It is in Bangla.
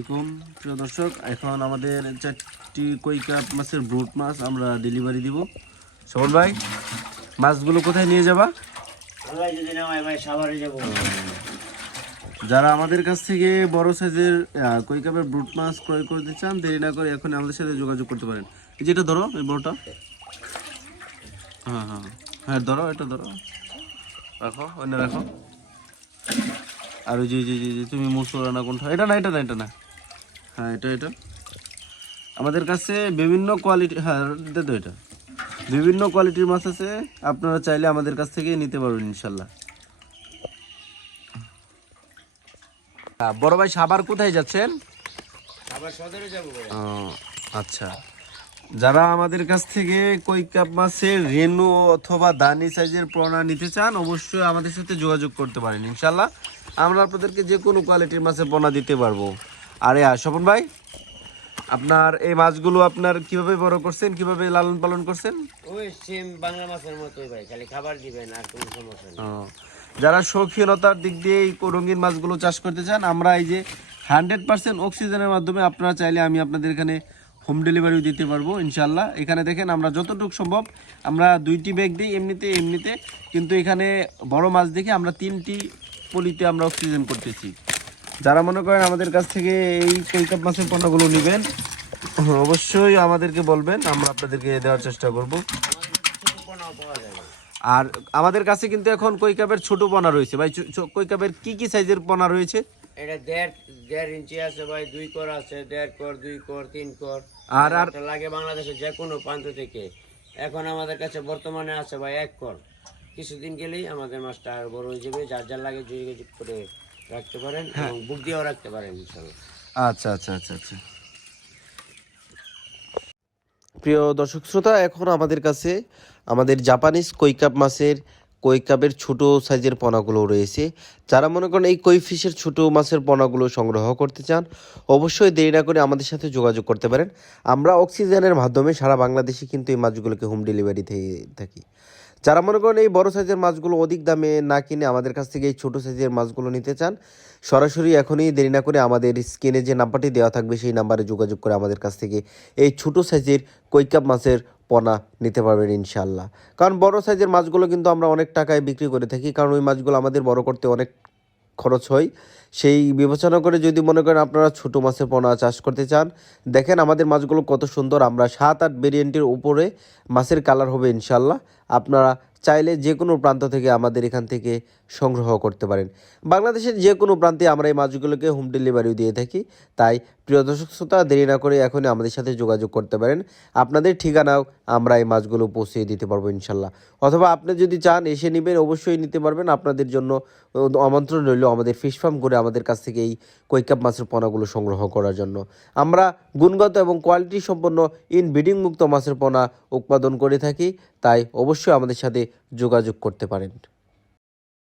আসসালামাইকুম প্রিয় দর্শক এখন আমাদের চারটি কৈকাপ মাছের ব্রুট মাছ আমরা ডেলিভারি দিব। সবল ভাই মাছগুলো কোথায় নিয়ে যাবা? যারা আমাদের কাছ থেকে বড় সাইজের কৈকাপের ব্রুট মাছ ক্রয় করতে চান দেরি না করে এখন আমাদের সাথে যোগাযোগ করতে পারেন। এই যেটা ধরো এই বড়টা। হ্যাঁ হ্যাঁ হ্যাঁ ধরো এটা ধরো। রাখো অন্য রাখো। আর ওই যে যে তুমি মুসুরা না কোনটা? এটা না এটা না এটা না। হ্যাঁ এটা এটা। আমাদের কাছে বিভিন্ন কোয়ালিটি হ্যাঁ দে তো এটা। বিভিন্ন কোয়ালিটির মাছ আছে আপনারা চাইলে আমাদের কাছ থেকে নিতে পারবেন ইনশাল্লাহ। বড় ভাই সাবার কোথায় যাচ্ছেন? সাভার সদরে যাব ভাই ও, আচ্ছা। যারা আমাদের কাছ থেকে কই কাপ মাছের রেনু অথবা দানি সাইজের পোনা নিতে চান অবশ্যই আমাদের সাথে যোগাযোগ করতে পারেন ইনশাল্লাহ। আমরা আপনাদেরকে যে কোনো কোয়ালিটির মাছের পোনা দিতে পারব। আরে স্বপন ভাই আপনার এই মাছগুলো আপনার কীভাবে বড় করছেন কীভাবে লালন পালন করছেন? ওই সেম বাংলা মাছের মতোই ভাই খালি খাবার দিবেন আর কোনো সমস্যা নেই। ও, যারা শৌখিনতার দিক দিয়ে এই রঙিন মাছগুলো চাষ করতে চান আমরা এই যে হান্ড্রেড পার্সেন্ট অক্সিজেনের মাধ্যমে আপনারা চাইলে আমি আপনাদের এখানে হোম ডেলিভারিও দিতে পারব ইনশাল্লাহ এখানে দেখেন আমরা যতটুকু সম্ভব আমরা দুইটি ব্যাগ দিই এমনিতে এমনিতে কিন্তু এখানে বড় মাছ দেখে আমরা তিনটি পলিতে আমরা অক্সিজেন করতেছি। যারা মনে করেন আমাদের কাছ থেকে এই কৈকাপ মাছের পণ্যগুলো নেবেন অবশ্যই আমাদেরকে বলবেন আমরা আপনাদেরকে দেওয়ার চেষ্টা করব। আর আমাদের কাছে কিন্তু এখন কৈকাপের ছোট পোনা রয়েছে। ভাই কৈকাপের কি কি সাইজের পোনা রয়েছে? এটা দেড় দেড় ইঞ্চি আছে ভাই দুই কর আছে দেড় কর দুই কর তিন কর। আর আর লাগে বাংলাদেশের যে কোনো প্রান্ত থেকে। এখন আমাদের কাছে বর্তমানে আছে ভাই এক কর। কিছুদিন গেলেই আমাদের মাছটা আর বড় হয়ে যাবে যার যার লাগে করে রাখতে পারেন এবং বুক দিয়েও রাখতে পারেন ইনশাল্লাহ। আচ্ছা আচ্ছা আচ্ছা আচ্ছা। প্রিয় দর্শক শ্রোতা এখন আমাদের কাছে আমাদের জাপানিজ কৈকাপ মাছের কৈকাপের ছোট সাইজের পোনাগুলো রয়েছে। যারা মনে করেন এই কই ফিশের ছোট মাছের পোনাগুলো সংগ্রহ করতে চান অবশ্যই দেরি না করে আমাদের সাথে যোগাযোগ করতে পারেন। আমরা অক্সিজেনের মাধ্যমে সারা বাংলাদেশে কিন্তু এই মাছগুলোকে হোম ডেলিভারি দিয়ে থাকি। যারা মনে করেন এই বড় সাইজের মাছগুলো অধিক দামে না কিনে আমাদের কাছ থেকে এই ছোট সাইজের মাছগুলো নিতে চান, সরাসরি এখনই দেরি না করে আমাদের স্ক্রিনে যে নাম্বারটি দেওয়া থাকবে সেই নাম্বারে যোগাযোগ করে আমাদের কাছ থেকে এই ছোটো সাইজের কৈকাপ মাছের পনা নিতে পারবেন ইনশাল্লাহ কারণ বড় সাইজের মাছগুলো কিন্তু আমরা অনেক টাকায় বিক্রি করে থাকি, কারণ ওই মাছগুলো আমাদের বড় করতে অনেক খরচ হয়। সেই বিবেচনা করে যদি মনে করেন আপনারা ছোট মাছের পোনা চাষ করতে চান, দেখেন আমাদের মাছগুলো কত সুন্দর। আমরা সাত আট ভেরিয়েন্টের উপরে মাছের কালার হবে ইনশাল্লাহ। আপনারা চাইলে যে কোনো প্রান্ত থেকে আমাদের এখান থেকে সংগ্রহ করতে পারেন। বাংলাদেশের যে কোনো প্রান্তে আমরা এই মাছগুলোকে হোম ডেলিভারিও দিয়ে থাকি। তাই প্রিয় দর্শক শ্রোতা, দেরি না করে এখনই আমাদের সাথে যোগাযোগ করতে পারেন। আপনাদের ঠিকানাও আমরা এই মাছগুলো পৌঁছে দিতে পারব ইনশাল্লাহ। অথবা আপনি যদি চান এসে নেবেন, অবশ্যই নিতে পারবেন। আপনাদের জন্য আমন্ত্রণ রইল আমাদের ফিশ ফার্ম করে আমাদের কাছ থেকে এই কৈকাপ মাছের পোনাগুলো সংগ্রহ করার জন্য। আমরা গুণগত এবং কোয়ালিটি সম্পন্ন ইন ব্রিডিং মুক্ত মাছের পোনা উৎপাদন করে থাকি। তাই অবশ্যই আমাদের সাথে যোগাযোগ করতে পারেন।